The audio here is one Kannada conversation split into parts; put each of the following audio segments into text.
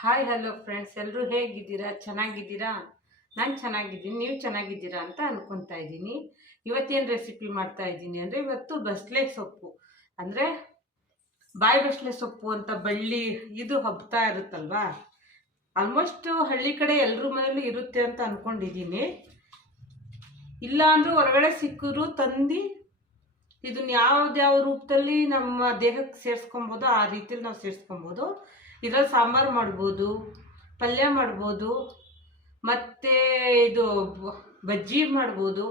ಹಾಯ್ ಹಲೋ ಫ್ರೆಂಡ್ಸ್ ಎಲ್ಲರೂ ಹೇಗಿದ್ದೀರಾ? ಚೆನ್ನಾಗಿದ್ದೀರಾ? ನಾನು ಚೆನ್ನಾಗಿದ್ದೀನಿ. ನೀವು ಚೆನ್ನಾಗಿದ್ದೀರಾ ಅಂತ ಅನ್ಕೊತಾ ಇದ್ದೀನಿ. ಇವತ್ತೇನು ರೆಸಿಪಿ ಮಾಡ್ತಾ ಇದ್ದೀನಿ ಅಂದರೆ ಇವತ್ತು ಬಸಳೆ ಸೊಪ್ಪು. ಅಂದರೆ ಬಾಯಿ ಬಸಳೆ ಸೊಪ್ಪು ಅಂತ ಬಳ್ಳಿ ಇದು ಹಬ್ತಾ ಇರುತ್ತಲ್ವಾ? ಆಲ್ಮೋಸ್ಟ್ ಹಳ್ಳಿ ಕಡೆ ಎಲ್ಲರ ಮನೇಲಿ ಇರುತ್ತೆ ಅಂತ ಅಂದ್ಕೊಂಡಿದ್ದೀನಿ ಇಲ್ಲ ಅಂದರೂ ಹೊರಗಡೆ ಸಿಕ್ಕರು ತಂದು ಇದನ್ನ ಯಾವ್ದಾವ ರೂಪದಲ್ಲಿ ನಮ್ಮ ದೇಹಕ್ಕೆ ಸೇರಿಸ್ಕೊಬೋದು, ಆ ರೀತಿಲಿ ನಾವು ಸೇರಿಸ್ಕೊಬೋದು. ಇದ್ರಲ್ಲಿ ಸಾಂಬಾರು ಮಾಡ್ಬೋದು, ಪಲ್ಯ ಮಾಡ್ಬೋದು, ಮತ್ತು ಇದು ಬಜ್ಜಿ ಮಾಡ್ಬೋದು.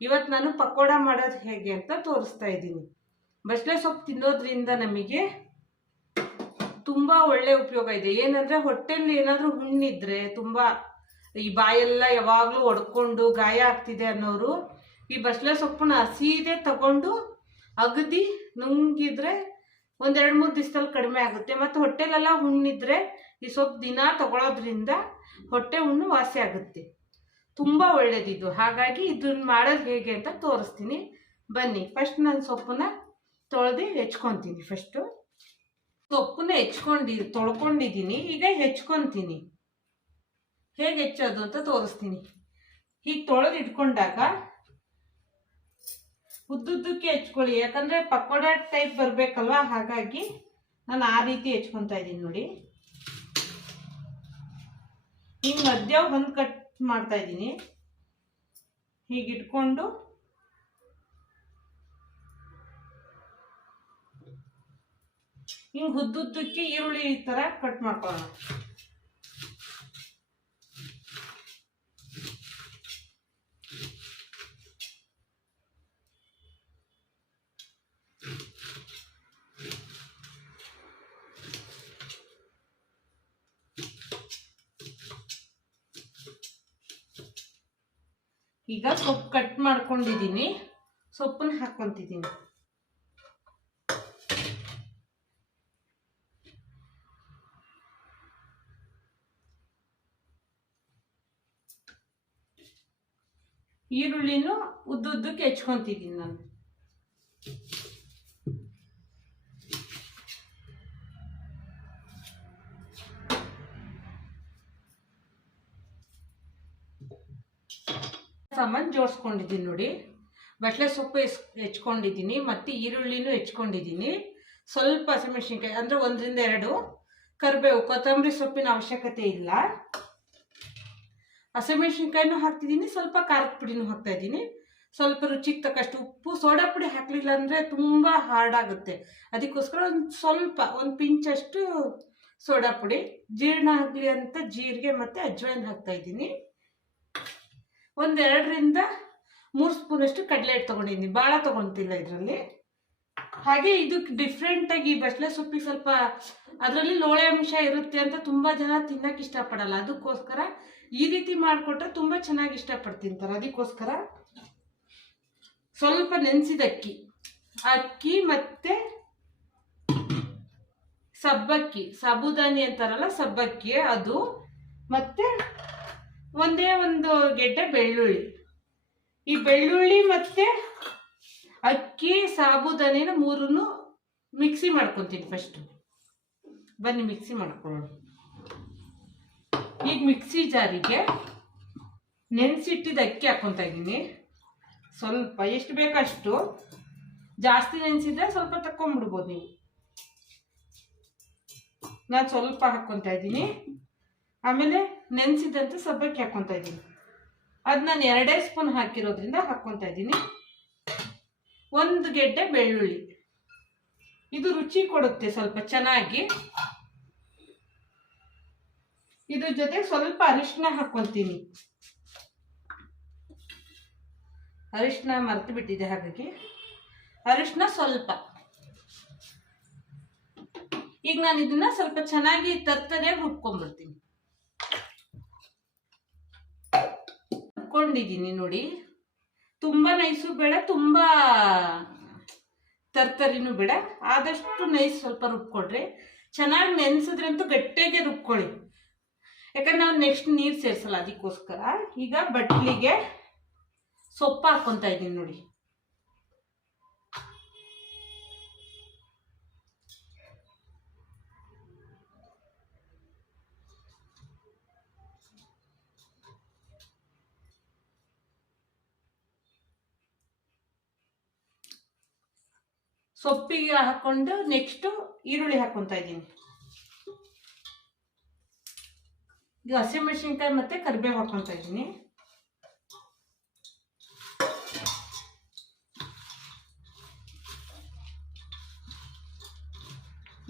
ಇವತ್ತು ನಾನು ಪಕೋಡ ಮಾಡೋದು ಹೇಗೆ ಅಂತ ತೋರಿಸ್ತಾ ಇದ್ದೀನಿ. ಬಸಳೆ ಸೊಪ್ಪು ತಿನ್ನೋದ್ರಿಂದ ನಮಗೆ ತುಂಬ ಒಳ್ಳೆ ಉಪಯೋಗ ಇದೆ. ಏನಂದರೆ ಹೊಟ್ಟೆಯಲ್ಲಿ ಏನಾದರೂ ಹುಣ್ಣಿದ್ರೆ ತುಂಬ ಈ ಬಾಯೆಲ್ಲ ಯಾವಾಗಲೂ ಒಡ್ಕೊಂಡು ಗಾಯ ಆಗ್ತಿದೆ ಅನ್ನೋರು ಈ ಬಸಳೆ ಸೊಪ್ಪನ್ನ ಹಸಿದೇ ತಗೊಂಡು ಅಗದಿ ನುಂಗಿದ್ರೆ ಒಂದೆರಡು ಮೂರು ದಿವಸದಲ್ಲಿ ಕಡಿಮೆ ಆಗುತ್ತೆ. ಮತ್ತು ಹೊಟ್ಟೆಲೆಲ್ಲ ಹುಣ್ಣಿದ್ರೆ ಈ ಸೊಪ್ಪು ದಿನ ತಗೊಳ್ಳೋದ್ರಿಂದ ಹೊಟ್ಟೆ ಹುಣ್ಣು ವಾಸಿ ಆಗುತ್ತೆ. ತುಂಬ ಒಳ್ಳೇದಿದು. ಹಾಗಾಗಿ ಇದನ್ನ ಮಾಡೋದು ಹೇಗೆ ಅಂತ ತೋರಿಸ್ತೀನಿ. ಬನ್ನಿ ಫಸ್ಟ್ ನಾನು ಸೊಪ್ಪನ್ನ ತೊಳೆದು ಹೆಚ್ಕೊತೀನಿ ಫಸ್ಟು ಸೊಪ್ಪನ್ನ ಹೆಚ್ಕೊಂಡಿ ತೊಳ್ಕೊಂಡಿದ್ದೀನಿ ಈಗ ಹೆಚ್ಕೊತೀನಿ. ಹೇಗೆ ಹೆಚ್ಚೋದು ಅಂತ ತೋರಿಸ್ತೀನಿ. ಹೀಗೆ ತೊಳೆದು ಇಟ್ಕೊಂಡಾಗ ಉದ್ದುದ್ದಕ್ಕೆ ಹೆಚ್ಕೊಳ್ಳಿ. ಯಾಕಂದ್ರೆ ಪಕೋಡ ಟೈಪ್ ಬರಬೇಕಲ್ವ? ಹಾಗಾಗಿ ನಾನು ಆ ರೀತಿ ಹೆಚ್ಕೊತಾ ಇದ್ದೀನಿ ನೋಡಿ. ಹಿಂಗೆ ಮಧ್ಯ ಒಂದು ಕಟ್ ಮಾಡ್ತಾ ಇದ್ದೀನಿ. ಹೀಗೆ ಇಟ್ಕೊಂಡು ಹಿಂಗೆ ಉದ್ದುದ್ದಕ್ಕೆ ಈರುಳ್ಳಿ ಈ ಥರ ಕಟ್ ಮಾಡ್ಕೊಳ್ಳೋಣ. ಈಗ ಸೊಪ್ಪು ಕಟ್ ಮಾಡ್ಕೊಂಡಿದ್ದೀನಿ. ಸೊಪ್ಪನ್ನು ಹಾಕ್ಕೊತಿದ್ದೀನಿ ಈರುಳ್ಳಿನೂ ಉದ್ದುದ್ದಕ್ಕೆ ಹೆಚ್ಕೊತಿದ್ದೀನಿ ನಾನು. ಸಾಮಾನು ಜೋಡಿಸ್ಕೊಂಡಿದ್ದೀನಿ ನೋಡಿ. ಬಟ್ಲೆ ಸೊಪ್ಪು ಎಸ್, ಹೆಚ್ಕೊಂಡಿದ್ದೀನಿ, ಮತ್ತು ಈರುಳ್ಳಿನೂ ಹೆಚ್ಕೊಂಡಿದ್ದೀನಿ. ಸ್ವಲ್ಪ ಹಸಿಮೆಣ್ಸಿನ್ಕಾಯಿ, ಅಂದರೆ ಒಂದರಿಂದ ಎರಡು. ಕರಿಬೇವು, ಕೊತ್ತಂಬರಿ ಸೊಪ್ಪಿನ ಅವಶ್ಯಕತೆ ಇಲ್ಲ. ಹಸಿಮೆಣ್ಸಿನ್ಕಾಯಿನೂ ಹಾಕ್ತಿದ್ದೀನಿ, ಸ್ವಲ್ಪ ಖಾರದ ಪುಡಿನೂ ಹಾಕ್ತಾ ಇದ್ದೀನಿ ಸ್ವಲ್ಪ ರುಚಿಗೆ ತಕ್ಕಷ್ಟು ಉಪ್ಪು, ಸೋಡಾ ಪುಡಿ ಹಾಕಲಿಲ್ಲ ಅಂದರೆ ತುಂಬ ಹಾರ್ಡ್ ಆಗುತ್ತೆ. ಅದಕ್ಕೋಸ್ಕರ ಒಂದು ಸ್ವಲ್ಪ, ಒಂದು ಪಿಂಚಷ್ಟು ಸೋಡಾ ಪುಡಿ. ಜೀರ್ಣ ಆಗಲಿ ಅಂತ ಜೀರಿಗೆ ಮತ್ತು ಅಜ್ವೈನ್ ಹಾಕ್ತಾ ಇದ್ದೀನಿ ಒಂದೆರಡರಿಂದ ಮೂರು ಸ್ಪೂನಷ್ಟು ಕಡಲೆ ಹಿಟ್ಟು ತೊಗೊಂಡಿದ್ದೀನಿ. ಭಾಳ ತೊಗೊತಿಲ್ಲ ಇದರಲ್ಲಿ. ಹಾಗೆ ಇದಕ್ಕೆ ಡಿಫ್ರೆಂಟಾಗಿ ಈ ಬಸಳೆ ಸೊಪ್ಪಿಗೆ ಸ್ವಲ್ಪ ಅದರಲ್ಲಿ ಲೋಳೆ ಅಂಶ ಇರುತ್ತೆ ಅಂತ ತುಂಬ ಜನ ತಿನ್ನಕ್ಕೆ ಇಷ್ಟಪಡಲ್ಲ. ಅದಕ್ಕೋಸ್ಕರ ಈ ರೀತಿ ಮಾಡಿಕೊಟ್ರೆ ತುಂಬ ಚೆನ್ನಾಗಿ ಇಷ್ಟಪಟ್ಟು ತಿಂತಾರೆ ಅದಕ್ಕೋಸ್ಕರ ಸ್ವಲ್ಪ ನೆನೆಸಿದ ಅಕ್ಕಿ. ಅಕ್ಕಿ ಮತ್ತು ಸಬ್ಬಕ್ಕಿ. ಸಾಬುದಾನಿ ಅಂತಾರಲ್ಲ, ಸಬ್ಬಕ್ಕಿ ಅದು. ಮತ್ತು ಒಂದೇ ಒಂದು ಗೆಡ್ಡೆ ಬೆಳ್ಳುಳ್ಳಿ. ಈ ಬೆಳ್ಳುಳ್ಳಿ ಮತ್ತೆ ಅಕ್ಕಿ ಸಾಬುದಾನಿನ ಮೂರನ್ನು ಮಿಕ್ಸಿ ಮಾಡ್ಕೊತೀನಿ ಫಸ್ಟು ಬನ್ನಿ ಮಿಕ್ಸಿ ಮಾಡ್ಕೊಳ್ಳೋಣ. ಈಗ ಮಿಕ್ಸಿ ಜಾರಿಗೆ ನೆನೆಸಿಟ್ಟಿದ್ದ ಅಕ್ಕಿ ಹಾಕ್ಕೊತಾ ಇದ್ದೀನಿ. ಸ್ವಲ್ಪ ಎಷ್ಟು ಬೇಕಷ್ಟು ಜಾಸ್ತಿ ನೆನೆಸಿದ್ರೆ ಸ್ವಲ್ಪ ತಕ್ಕೊಂಬಿಡ್ಬೋದು ನೀವು. ನಾನು ಸ್ವಲ್ಪ ಹಾಕ್ಕೊತಾ ಇದ್ದೀನಿ. ಆಮೇಲೆ ನೆನೆಸಿದಂತೆ ಸಬ್ಬಕ್ಕಿ ಹಾಕ್ಕೊತಾ ಇದ್ದೀನಿ. ಅದು ನಾನು ಎರಡೇ ಸ್ಪೂನ್ ಹಾಕಿರೋದ್ರಿಂದ ಹಾಕ್ಕೊತಾ ಇದ್ದೀನಿ. ಒಂದು ಗೆಡ್ಡೆ ಬೆಳ್ಳುಳ್ಳಿ. ಇದು ರುಚಿ ಕೊಡುತ್ತೆ ಸ್ವಲ್ಪ ಚೆನ್ನಾಗಿ. ಇದ್ರ ಜೊತೆ ಸ್ವಲ್ಪ ಅರಿಶಿನ ಹಾಕ್ಕೊತೀನಿ ಅರಿಶಿನ ಮರೆತು ಬಿಟ್ಟಿದೆ ಹಾಗಾಗಿ. ಅರಿಶಿನ ಸ್ವಲ್ಪ. ಈಗ ನಾನು ಇದನ್ನ ಸ್ವಲ್ಪ ಚೆನ್ನಾಗಿ ತರ್ತನೆ ರುಬ್ಕೊಂಡ್ಬಿಡ್ತೀನಿ ರುಬ್ಕೊಂಡಿದ್ದೀನಿ ನೋಡಿ. ತುಂಬಾ ನೈಸು ಬೇಡ ತುಂಬಾ ತರ್ತರಿನೂ ಬೇಡ ಆದಷ್ಟು ನೈಸ್ ಸ್ವಲ್ಪ ರುಬ್ಕೊಡ್ರಿ ಚೆನ್ನಾಗಿ ನೆನೆಸಿದ್ರಂತೂ ಗಟ್ಟಿಗೆ ರುಬ್ಕೊಳ್ಳಿ. ಯಾಕಂದ್ರೆ ನಾವು ನೆಕ್ಸ್ಟ್ ನೀರು ಸೇರಿಸಲ್ಲ, ಅದಕ್ಕೋಸ್ಕರ. ಈಗ ಬಟ್ಲಿಗೆ ಸೊಪ್ಪು ಹಾಕ್ಕೊತಾ ಇದ್ದೀನಿ ನೋಡಿ. ಸೊಪ್ಪಿಗೆ ಹಾಕೊಂಡು ನೆಕ್ಸ್ಟು ಈರುಳ್ಳಿ ಹಾಕೊತಾ ಇದ್ದೀನಿ. ಈಗ ಹಸಿಮೆಣಸಿನ್ಕಾಯಿ ಮತ್ತೆ ಕರಿಬೇವು ಹಾಕ್ಕೊತಾ ಇದ್ದೀನಿ.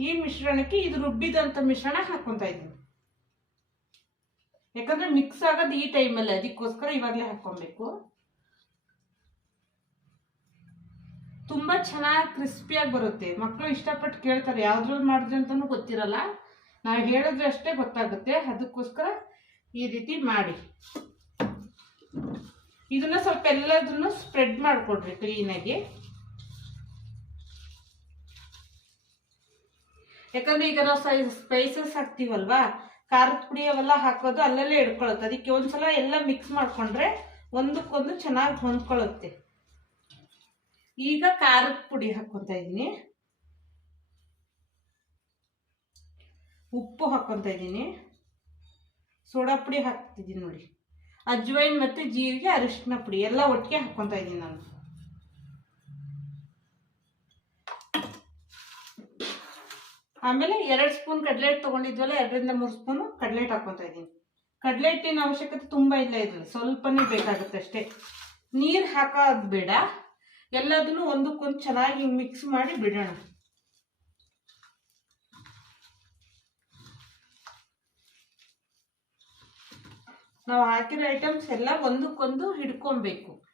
ಈ ಮಿಶ್ರಣಕ್ಕೆ ಇದು ರುಬ್ಬಿದಂತ ಮಿಶ್ರಣ ಹಾಕ್ಕೊತಾ ಇದ್ದೀನಿ. ಯಾಕಂದ್ರೆ ಮಿಕ್ಸ್ ಆಗೋದು ಈ ಟೈಮಲ್ಲಿ ಅದಕ್ಕೋಸ್ಕರ ಇವಾಗಲೇ ಹಾಕ್ಕೊಬೇಕು. ತುಂಬಾ ಚೆನ್ನಾಗಿ ಕ್ರಿಸ್ಪಿಯಾಗಿ ಬರುತ್ತೆ. ಮಕ್ಕಳು ಇಷ್ಟಪಟ್ಟು ಕೇಳ್ತಾರೆ, ಯಾವ್ದ್ರಲ್ಲಿ ಮಾಡಿದ್ರೆ ಅಂತಾನು ಗೊತ್ತಿರಲ್ಲ. ನಾವು ಹೇಳಿದ್ರೆ ಅಷ್ಟೇ ಗೊತ್ತಾಗುತ್ತೆ. ಅದಕ್ಕೋಸ್ಕರ ಈ ರೀತಿ ಮಾಡಿ. ಇದನ್ನ ಸ್ವಲ್ಪ ಎಲ್ಲದನ್ನು ಸ್ಪ್ರೆಡ್ ಮಾಡಿಕೊಡ್ರಿ ಕ್ಲೀನಾಗಿ ಯಾಕಂದ್ರೆ ಈಗ ನಾವು ಸ್ಪೈಸಸ್ ಹಾಕ್ತೀವಲ್ವಾ? ಖಾರದ ಪುಡಿ ಅವೆಲ್ಲ ಹಾಕೋದು ಅಲ್ಲಲ್ಲೇ ಹಿಡ್ಕೊಳ್ಳುತ್ತೆ ಅದಕ್ಕೆ ಒಂದ್ಸಲ ಎಲ್ಲ ಮಿಕ್ಸ್ ಮಾಡ್ಕೊಂಡ್ರೆ ಒಂದಕ್ಕೊಂದು ಚೆನ್ನಾಗಿ ಹೊಂದ್ಕೊಳ್ಳುತ್ತೆ ಈಗ ಖಾರದ ಪುಡಿ ಹಾಕ್ಕೊತಾ ಇದ್ದೀನಿ. ಉಪ್ಪು ಹಾಕ್ಕೊತಾ ಇದ್ದೀನಿ. ಸೋಡಾ ಪುಡಿ ಹಾಕ್ತಿದ್ದೀನಿ ನೋಡಿ. ಅಜ್ವೈನ್ ಮತ್ತು ಜೀರಿಗೆ ಅರಿಶಿನ ಪುಡಿ ಎಲ್ಲ ಒಟ್ಟಿಗೆ ಹಾಕ್ಕೊತಾ ಇದ್ದೀನಿ ನಾನು. ಆಮೇಲೆ ಎರಡು ಸ್ಪೂನ್ ಕಡ್ಲೆಟ್ ತೊಗೊಂಡಿದ್ವಲ್ಲ, ಎರಡರಿಂದ ಮೂರು ಸ್ಪೂನು ಕಡ್ಲೆಟ್ ಹಾಕ್ಕೊತಾ ಇದ್ದೀನಿ. ಕಡ್ಲೆಟ್ಟಿನ ಅವಶ್ಯಕತೆ ತುಂಬ ಇಲ್ಲ ಇದ್ರಲ್ಲಿ. ಸ್ವಲ್ಪನೇ ಬೇಕಾಗುತ್ತೆ ಅಷ್ಟೇ. ನೀರು ಹಾಕೋದು ಬೇಡ. ಎಲ್ಲದನ್ನು ಒಂದಕ್ಕೊಂದು ಚೆನ್ನಾಗಿ ಮಿಕ್ಸ್ ಮಾಡಿ ಬಿಡೋಣ. ನಾವು ಹಾಕಿರೋ ಐಟಮ್ಸ್ ಎಲ್ಲ ಒಂದಕ್ಕೊಂದು ಹಿಡ್ಕೊಬೇಕು.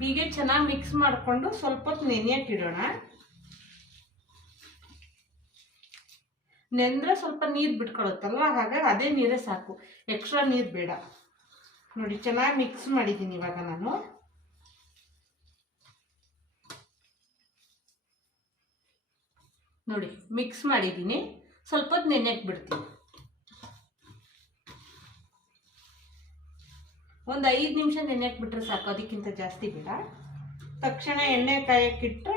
ಹೀಗೆ ಚೆನ್ನಾಗಿ ಮಿಕ್ಸ್ ಮಾಡಿಕೊಂಡು ಸ್ವಲ್ಪ ಹೊತ್ತು ನೆನೆಯಕ್ಕೆ ಇಡೋಣ ನೆಂದ್ರೆ ಸ್ವಲ್ಪ ನೀರು ಬಿಟ್ಕೊಳುತ್ತಲ್ಲ ಹಾಗಾಗಿ ಅದೇ ನೀರೇ ಸಾಕು. ಎಕ್ಸ್ಟ್ರಾ ನೀರು ಬೇಡ. ನೋಡಿ, ಚೆನ್ನಾಗಿ ಮಿಕ್ಸ್ ಮಾಡಿದ್ದೀನಿ ಇವಾಗ ನಾನು. ನೋಡಿ ಮಿಕ್ಸ್ ಮಾಡಿದ್ದೀನಿ. ಸ್ವಲ್ಪ ಹೊತ್ತು ನೆನೆಯಕ್ಕೆ ಬಿಡ್ತೀನಿ ಒಂದು ಐದು ನಿಮಿಷ ನೆನೆಯಕ್ಕೆ ಬಿಟ್ರೆ ಸಾಕು, ಅದಕ್ಕಿಂತ ಜಾಸ್ತಿ ಬೇಡ. ತಕ್ಷಣ ಎಣ್ಣೆ ಕಾಯಕ್ಕಿಟ್ರೆ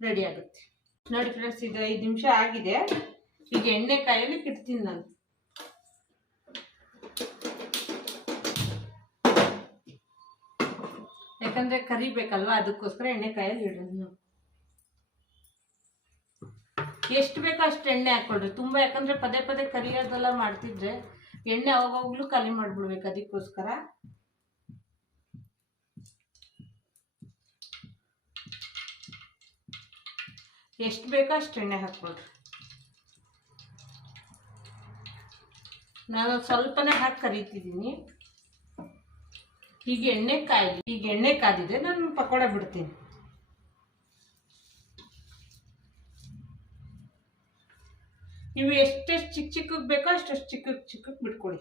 ರೆಡಿ ಆಗುತ್ತೆ. ನೋಡಿ ಫ್ರೆಂಡ್ಸ್ ಇದು ಐದು ನಿಮಿಷ ಆಗಿದೆ. ಈಗ ಎಣ್ಣೆ ಕಾಯಲ್ಲಿ ಕಿಡ್ತೀನಿ ನಾನು. ಯಾಕಂದ್ರೆ ಕರಿಬೇಕಲ್ವಾ, ಅದಕ್ಕೋಸ್ಕರ ಎಣ್ಣೆ ಕಾಯಲ್ಲಿ ಇಡೋದು ಎಷ್ಟು ಬೇಕೋ ಅಷ್ಟು ಎಣ್ಣೆ ಹಾಕ್ಕೊಡ್ರಿ. ತುಂಬ ಯಾಕಂದ್ರೆ ಪದೇ ಪದೇ ಕರಿಯೋದೆಲ್ಲ ಮಾಡ್ತಿದ್ರೆ ಎಣ್ಣೆ ಅವಾಗವಾಗ್ಲೂ ಖಾಲಿ ಮಾಡ್ಬಿಡ್ಬೇಕು ಅದಕ್ಕೋಸ್ಕರ. ಎಷ್ಟು ಬೇಕೋ ಅಷ್ಟು ಎಣ್ಣೆ ಹಾಕ್ಕೊಳ್ರಿ. ನಾನು ಸ್ವಲ್ಪನೇ ಹಾಕಿ ಕರಿತಿದ್ದೀನಿ ಈಗ ಎಣ್ಣೆ ಕಾಯಿ ಈಗ ಎಣ್ಣೆ ಕಾದಿದೆ, ನಾನು ಪಕೋಡ ಬಿಡ್ತೀನಿ. ನೀವು ಎಷ್ಟೆಷ್ಟು ಚಿಕ್ಕ ಚಿಕ್ಕಕ್ಕೆ ಬೇಕೋ ಅಷ್ಟಷ್ಟು ಚಿಕ್ಕಕ್ಕೆ ಚಿಕ್ಕಕ್ಕೆ ಬಿಟ್ಕೊಳ್ಳಿ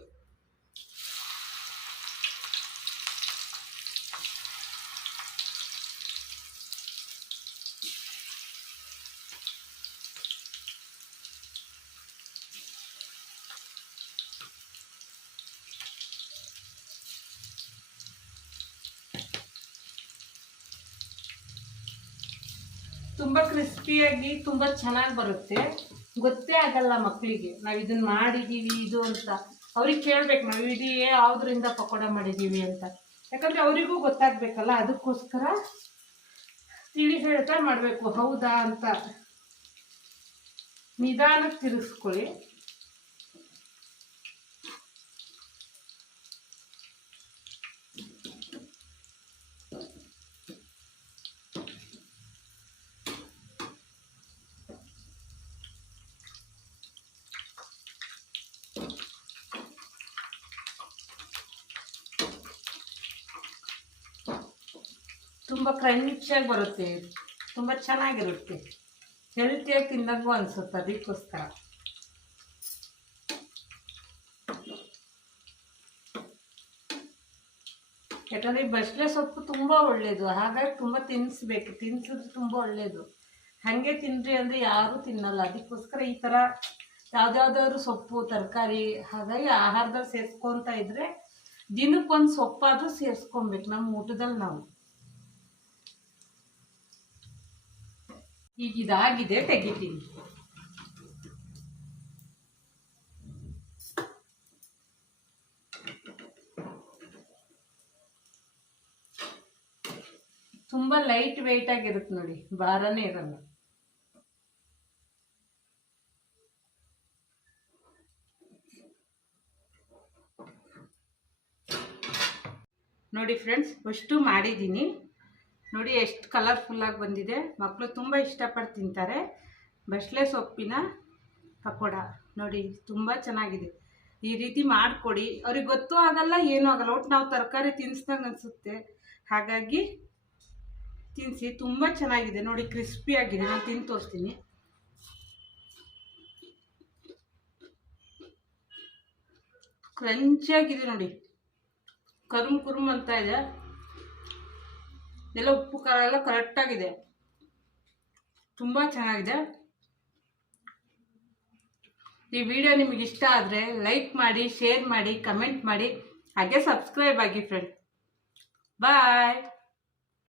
ತುಂಬ ಕ್ರಿಸ್ಪಿಯಾಗಿ ತುಂಬ ಚೆನ್ನಾಗಿ ಬರುತ್ತೆ. ಗೊತ್ತೇ ಆಗಲ್ಲ ಮಕ್ಕಳಿಗೆ ನಾವು ಇದನ್ನ ಮಾಡಿದ್ದೀವಿ ಇದು ಅಂತ. ಅವ್ರಿಗೆ ಕೇಳ್ಬೇಕು, ನಾವು ಇಡೀ ಯಾವುದರಿಂದ ಪಕೋಡ ಮಾಡಿದ್ದೀವಿ ಅಂತ. ಯಾಕಂದರೆ ಅವರಿಗೂ ಗೊತ್ತಾಗಬೇಕಲ್ಲ, ಅದಕ್ಕೋಸ್ಕರ ತಿಳಿ ಹೇಳ್ತಾ ಮಾಡಬೇಕು. ಹೌದಾ ಅಂತ. ನಿಧಾನಕ್ಕೆ ತಿರುಗಿಸ್ಕೊಳ್ಳಿ ತುಂಬ ಕ್ರಂಚಾಗಿ ಬರುತ್ತೆ. ತುಂಬ ಚೆನ್ನಾಗಿರುತ್ತೆ. ಹೆಲ್ತಿಯಾಗಿ ತಿನ್ನಂಗೂ ಅನಿಸುತ್ತೆ ಅದಕ್ಕೋಸ್ಕರ. ಯಾಕಂದರೆ ಈ ಬಸ್ಲೆ ಸೊಪ್ಪು ತುಂಬ ಒಳ್ಳೆಯದು ಹಾಗಾಗಿ ತುಂಬ ತಿನ್ನಿಸ್ಬೇಕು ತಿನ್ನಿಸಿದ್ರೆ ತುಂಬ ಒಳ್ಳೆಯದು ಹಾಗೆ ತಿನ್ನಿರಿ ಅಂದರೆ ಯಾರೂ ತಿನ್ನಲ್ಲ. ಅದಕ್ಕೋಸ್ಕರ ಈ ಥರ ಯಾವ್ದಾವ್ದಾದ್ರು ಸೊಪ್ಪು, ತರಕಾರಿ, ಹಾಗಾಗಿ ಆಹಾರದಲ್ಲಿ ಸೇರಿಸ್ಕೊತಾ ಇದ್ದರೆ ದಿನಕ್ಕೊಂದು ಸೊಪ್ಪಾದರೂ ಸೇರಿಸ್ಕೊಬೇಕು ನಮ್ಮ ಊಟದಲ್ಲಿ ನಾವು. ಈಗ ಇದಾಗಿದೆ ತೆಗಿತೀನಿ. ತುಂಬ ಲೈಟ್ ವೆಯ್ಟ್ ಆಗಿರುತ್ತೆ ನೋಡಿ ಭಾರನೇ ಇರಲ್ಲ. ನೋಡಿ ಫ್ರೆಂಡ್ಸ್ ಅಷ್ಟು ಮಾಡಿದ್ದೀನಿ. ನೋಡಿ ಎಷ್ಟು ಕಲರ್ಫುಲ್ಲಾಗಿ ಬಂದಿದೆ. ಮಕ್ಕಳು ತುಂಬ ಇಷ್ಟಪಟ್ಟು ತಿಂತಾರೆ. ಬಸ್ಲೆ ಸೊಪ್ಪಿನ ಪಕೋಡ. ನೋಡಿ, ತುಂಬ ಚೆನ್ನಾಗಿದೆ. ಈ ರೀತಿ ಮಾಡಿಕೊಡಿ. ಅವ್ರಿಗೆ ಗೊತ್ತೂ ಆಗಲ್ಲ, ಏನೂ ಆಗಲ್ಲ. ಒಟ್ಟು ನಾವು ತರಕಾರಿ ತಿನ್ಸ್ದಂಗೆ ಅನಿಸುತ್ತೆ. ಹಾಗಾಗಿ ತಿನ್ನಿಸಿ ತುಂಬ ಚೆನ್ನಾಗಿದೆ. ನೋಡಿ ಕ್ರಿಸ್ಪಿಯಾಗಿದೆ ನಾನು ತಿಂದು ತೋರಿಸ್ತೀನಿ. ಕ್ರಂಚಿಯಾಗಿದೆ ನೋಡಿ. ಕರುಮ್, ಕುರುಮ್ ಅಂತ ಇದೆ. ಎಲ್ಲ ಉಪ್ಪು, ಖಾರ ಎಲ್ಲ ಕರೆಕ್ಟಾಗಿದೆ ತುಂಬ ಚೆನ್ನಾಗಿದೆ. ಈ ವಿಡಿಯೋ ನಿಮಗೆ ಇಷ್ಟ ಆದರೆ ಲೈಕ್ ಮಾಡಿ ಶೇರ್ ಮಾಡಿ ಕಮೆಂಟ್ ಮಾಡಿ, ಹಾಗೆ ಸಬ್ಸ್ಕ್ರೈಬ್ ಆಗಿ ಫ್ರೆಂಡ್ ಬಾಯ್